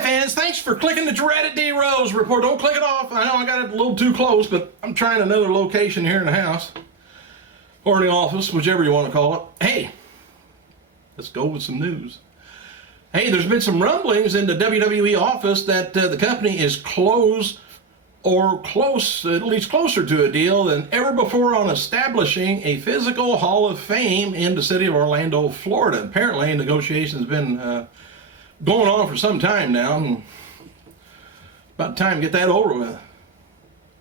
Hi fans, thanks for clicking the dreaded D Rose report. Don't click it off. I know I got it a little too close, but I'm trying another location here in the house. Or in the office, whichever you want to call it. Hey, let's go with some news. Hey, there's been some rumblings in the WWE office that the company is close, at least closer to a deal than ever before on establishing a physical Hall of Fame in the city of Orlando, Florida. Apparently, negotiations have been going on for some time now. And about time to get that over with.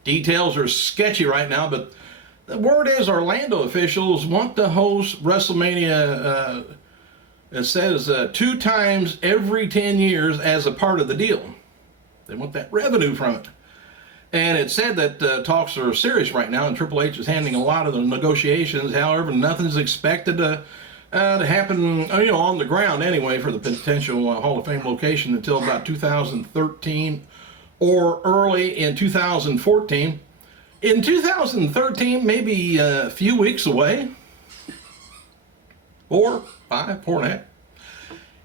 Details are sketchy right now, but the word is Orlando officials want to host WrestleMania, it says 2 times every 10 years as a part of the deal. They want that revenue from it. And it said that talks are serious right now, and Triple H is handling a lot of the negotiations. However, nothing's expected to happen, on the ground anyway, for the potential Hall of Fame location until about 2013 or early in 2014. In 2013, maybe a few weeks away. 4, 5, 4.5.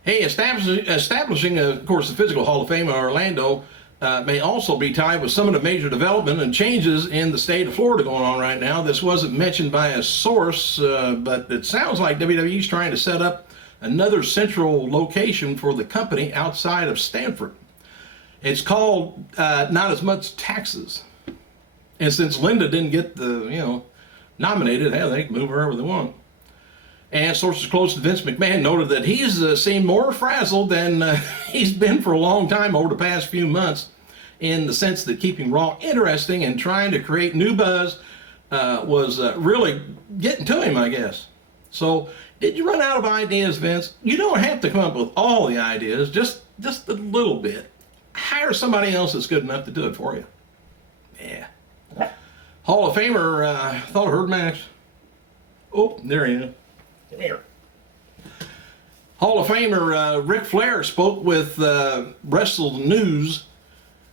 Hey, establishing, of course, the physical Hall of Fame in Orlando may also be tied with some of the major development and changes in the state of Florida going on right now. This wasn't mentioned by a source, but it sounds like WWE's trying to set up another central location for the company outside of Stanford. It's called Not As Much Taxes. And since Linda didn't get nominated, they can move wherever they want. And sources close to Vince McMahon noted that he's seemed more frazzled than he's been for a long time over the past few months, in the sense that keeping Raw interesting and trying to create new buzz was really getting to him, I guess. So, did you run out of ideas, Vince? You don't have to come up with all the ideas, just a little bit. Hire somebody else that's good enough to do it for you. Yeah. Hall of Famer, thought I heard Max. Oh, there he is. Come here. Hall of Famer Ric Flair spoke with Wrestle News,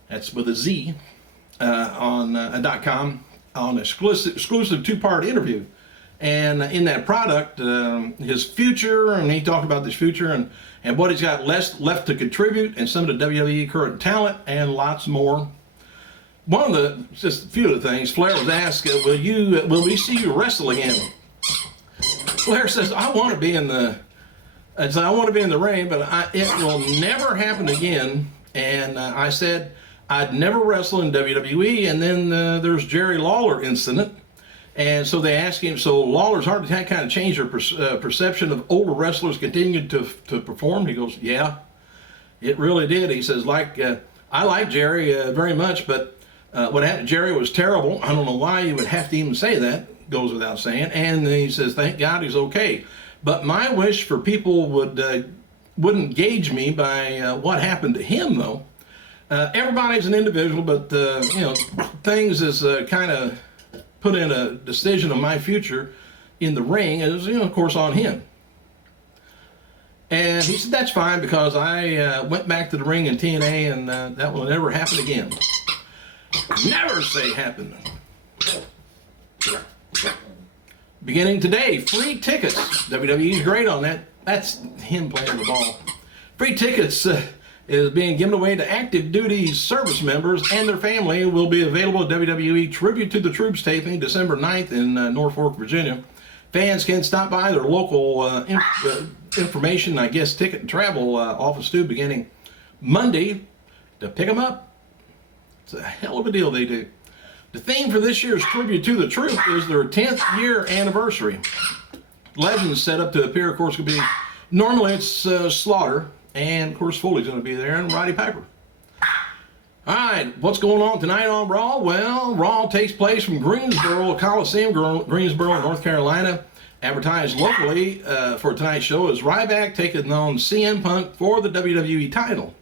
that's with a Z, on .com, on an exclusive 2-part interview. And in that product, his future, and he talked about this future and what he's got left to contribute, and some of the WWE current talent, and lots more. Just a few of the things, Flair was asked, will we see you wrestle again? Flair says, I want to be in the ring, but it will never happen again. And I said I'd never wrestle in WWE, and then there's Jerry Lawler incident. And so they asked him, so Lawler's heart attack kind of changed your perception of older wrestlers continuing to perform? He goes, yeah, it really did. He says, I like Jerry very much, but what happened to Jerry was terrible. I don't know why you would have to even say that. Goes without saying. And he says, thank God he's okay. But my wish for people wouldn't gauge me by what happened to him, though. Everybody's an individual, but things is kind of put in a decision of my future in the ring is, of course, on him. And he said, that's fine, because I went back to the ring in TNA, and that will never happen again. Never say happen. Beginning today, free tickets. WWE's great on that. That's him playing the ball. Free tickets is being given away to active duty service members and their family. Will be available at WWE Tribute to the Troops taping December 9th in Norfolk, Virginia. Fans can stop by their local information, ticket and travel office too, beginning Monday to pick them up. It's a hell of a deal they do. The theme for this year's Tribute to the Troop is their 10th year anniversary. Legends set up to appear, of course, could be, normally it's Slaughter, and of course Foley's going to be there, and Roddy Piper. Alright, what's going on tonight on Raw? Well, Raw takes place from Greensboro Coliseum, Greensboro, North Carolina. Advertised locally for tonight's show is Ryback taking on CM Punk for the WWE title.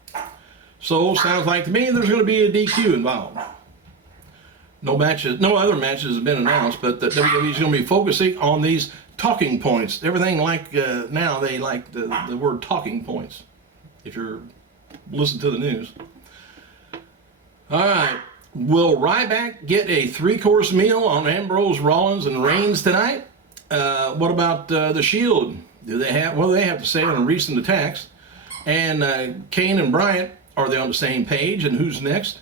So, sounds like to me there's going to be a DQ involved. No other matches have been announced, but the WWE is going to be focusing on these talking points. Everything now, they like the word talking points, if you're listening to the news. All right, will Ryback get a 3-course meal on Ambrose, Rollins, and Reigns tonight? What about the Shield? What do they have to say on recent attacks? And Kane and Bryant Are they on the same page, and who's next?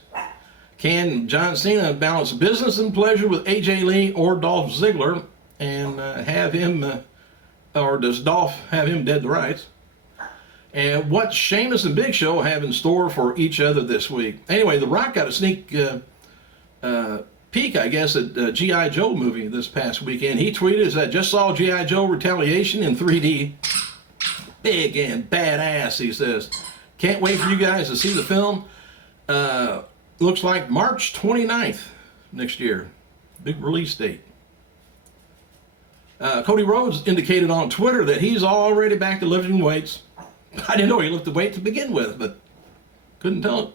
Can John Cena balance business and pleasure with AJ Lee or Dolph Ziggler and have him, or does Dolph have him dead to rights? And what Sheamus and Big Show have in store for each other this week? Anyway, The Rock got a sneak peek, I guess, at G.I. Joe movie this past weekend. He tweeted that just saw G.I. Joe Retaliation in 3D. Big and badass, he says. Can't wait for you guys to see the film. Looks like March 29th next year. Big release date. Cody Rhodes indicated on Twitter that he's already back to lifting weights. I didn't know he lifted weight to begin with, but couldn't tell it.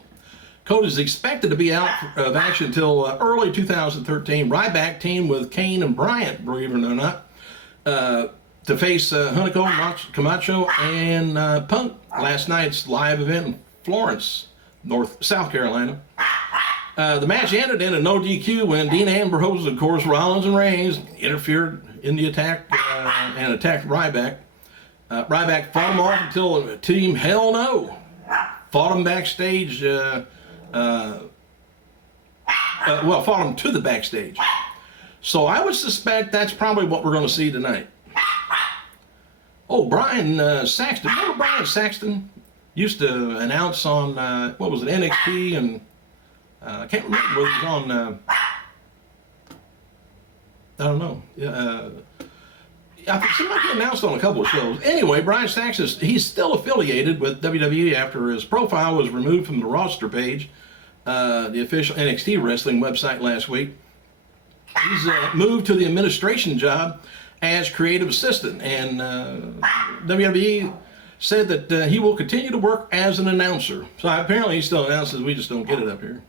Cody's expected to be out of action until early 2013. Ryback teamed with Kane and Bryant, believe it or not, to face Hunico, Camacho, and Punk. Last night's live event in Florence, South Carolina. The match ended in a no DQ when Dean Ambrose, of course, Rollins and Reigns interfered in the attack and attacked Ryback. Ryback fought him off until Team Hell No fought him backstage. Fought him to the backstage. So I would suspect that's probably what we're going to see tonight. Oh, Brian Saxton. Remember Brian Saxton? Used to announce on, what was it, NXT, and I can't remember whether it was on, I don't know. I think somebody announced on a couple of shows. Anyway, Brian Saxton, he's still affiliated with WWE after his profile was removed from the roster page, the official NXT wrestling website last week. He's moved to the administration job as creative assistant, and WWE said that he will continue to work as an announcer. So apparently he still announces, we just don't get it up here.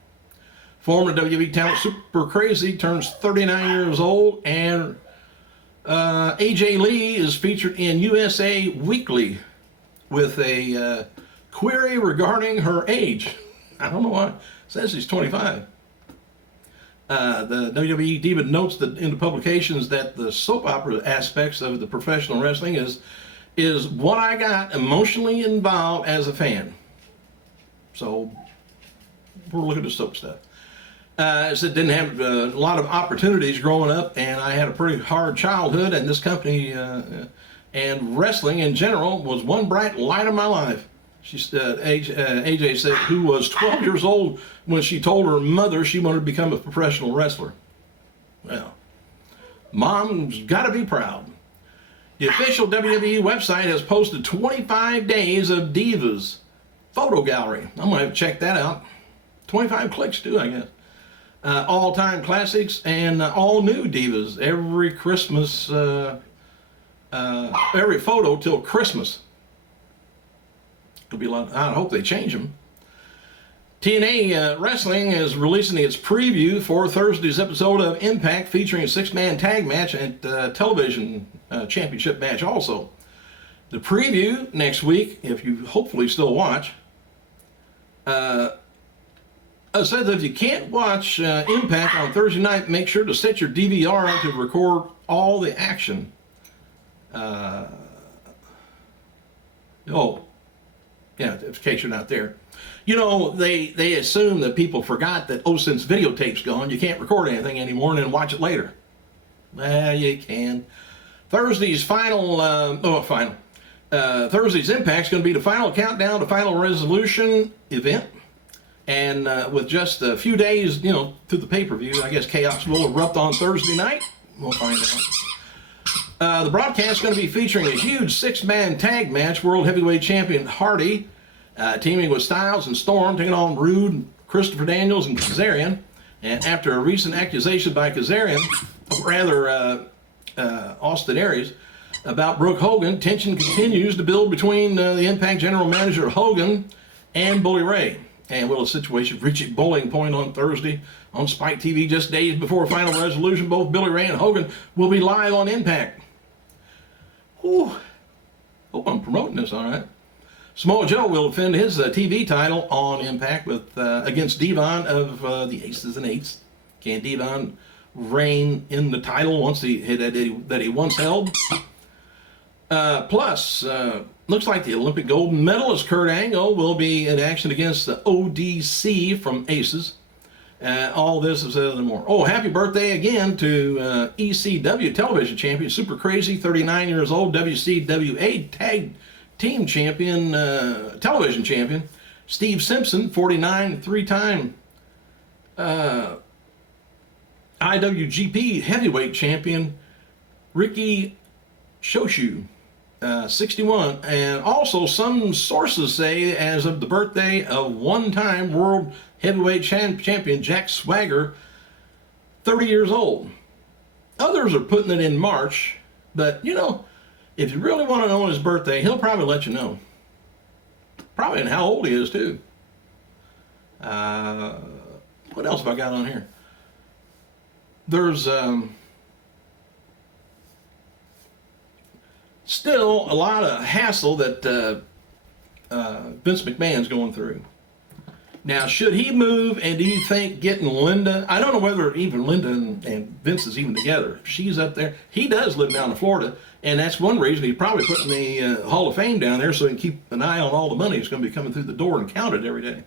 Former WWE talent Super Crazy turns 39 years old, and AJ Lee is featured in USA Weekly with a query regarding her age. I don't know why. It says she's 25. The WWE Diva notes that in the publications that the soap opera aspects of the professional wrestling is what I got emotionally involved as a fan. So we're looking at the soap stuff. I said didn't have a lot of opportunities growing up, and I had a pretty hard childhood, and this company and wrestling in general was one bright light of my life. She said, AJ said, who was 12 years old when she told her mother she wanted to become a professional wrestler. Well, mom's got to be proud. The official WWE website has posted 25 days of Divas photo gallery. I'm going to have to check that out. 25 clicks too, I guess. All-time classics and all new Divas. Every Christmas, every photo till Christmas. Could be a lot. I hope they change them. TNA Wrestling is releasing its preview for Thursday's episode of Impact, featuring a 6-man tag match and television championship match also. The preview next week, if you hopefully still watch, says that if you can't watch Impact on Thursday night, make sure to set your DVR to record all the action. Yeah, in case you're not there. You know, they assume that people forgot that, since videotape's gone, you can't record anything anymore and then watch it later. Well, you can. Thursday's Thursday's Impact's going to be the final countdown to Final Resolution event. And with just a few days, to the pay-per-view, I guess chaos will erupt on Thursday night. We'll find out. The broadcast is going to be featuring a huge 6-man tag match. World Heavyweight Champion Hardy teaming with Styles and Storm, taking on Rude, Christopher Daniels, and Kazarian. And after a recent accusation by Kazarian, Austin Aries, about Brooke Hogan, tension continues to build between the Impact General Manager Hogan and Bully Ray. And will the situation reach a boiling point on Thursday on Spike TV just days before Final Resolution? Both Billy Ray and Hogan will be live on Impact. Ooh, hope I'm promoting this all right. Samoa Joe will defend his TV title on Impact with against Devon of the Aces and Eights. Can Devon reign in the title that he once held? Plus, looks like the Olympic gold medalist Kurt Angle will be in action against the ODC from Aces. All this is and more. Oh, happy birthday again to ECW television champion, Super Crazy, 39 years old, WCWA tag team champion, television champion, Steve Simpson, 49, three-time IWGP heavyweight champion, Ricky Shoshu, 61. And also some sources say as of the birthday of one-time world heavyweight champion Jack Swagger, 30 years old. Others are putting it in March, but you know, if you really want to know his birthday, he'll probably let you know. Probably and how old he is too. What else have I got on here? There's still a lot of hassle that Vince McMahon's going through. Now, should he move, and do you think getting Linda, I don't know whether even Linda and Vince is even together. She's up there. He does live down in Florida, and that's one reason he's probably putting the Hall of Fame down there so he can keep an eye on all the money that's going to be coming through the door and counted every day.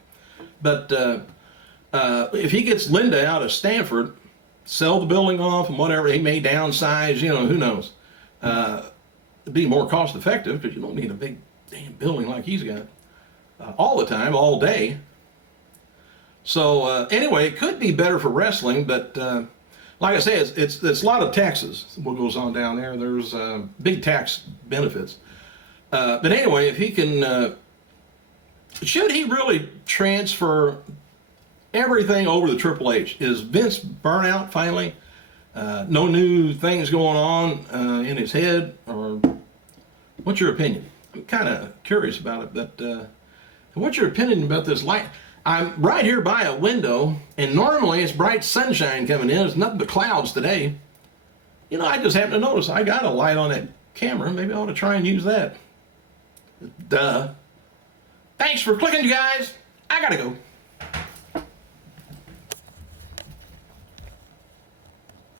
But if he gets Linda out of Stanford, sell the building off and whatever, he may downsize, you know, who knows. It'd be more cost effective because you don't need a big damn building like he's got all the time, all day. So anyway, it could be better for wrestling, but like I say, it's a lot of taxes. What goes on down there? There's big tax benefits. But anyway, if he can, should he really transfer everything over to Triple H? Is Vince burnout finally? No new things going on in his head, or what's your opinion? I'm kind of curious about it, but what's your opinion about this light? I'm right here by a window, and normally it's bright sunshine coming in. There's nothing but clouds today. You know, I just happened to notice I got a light on that camera. Maybe I ought to try and use that. Duh. Thanks for clicking, you guys. I gotta go.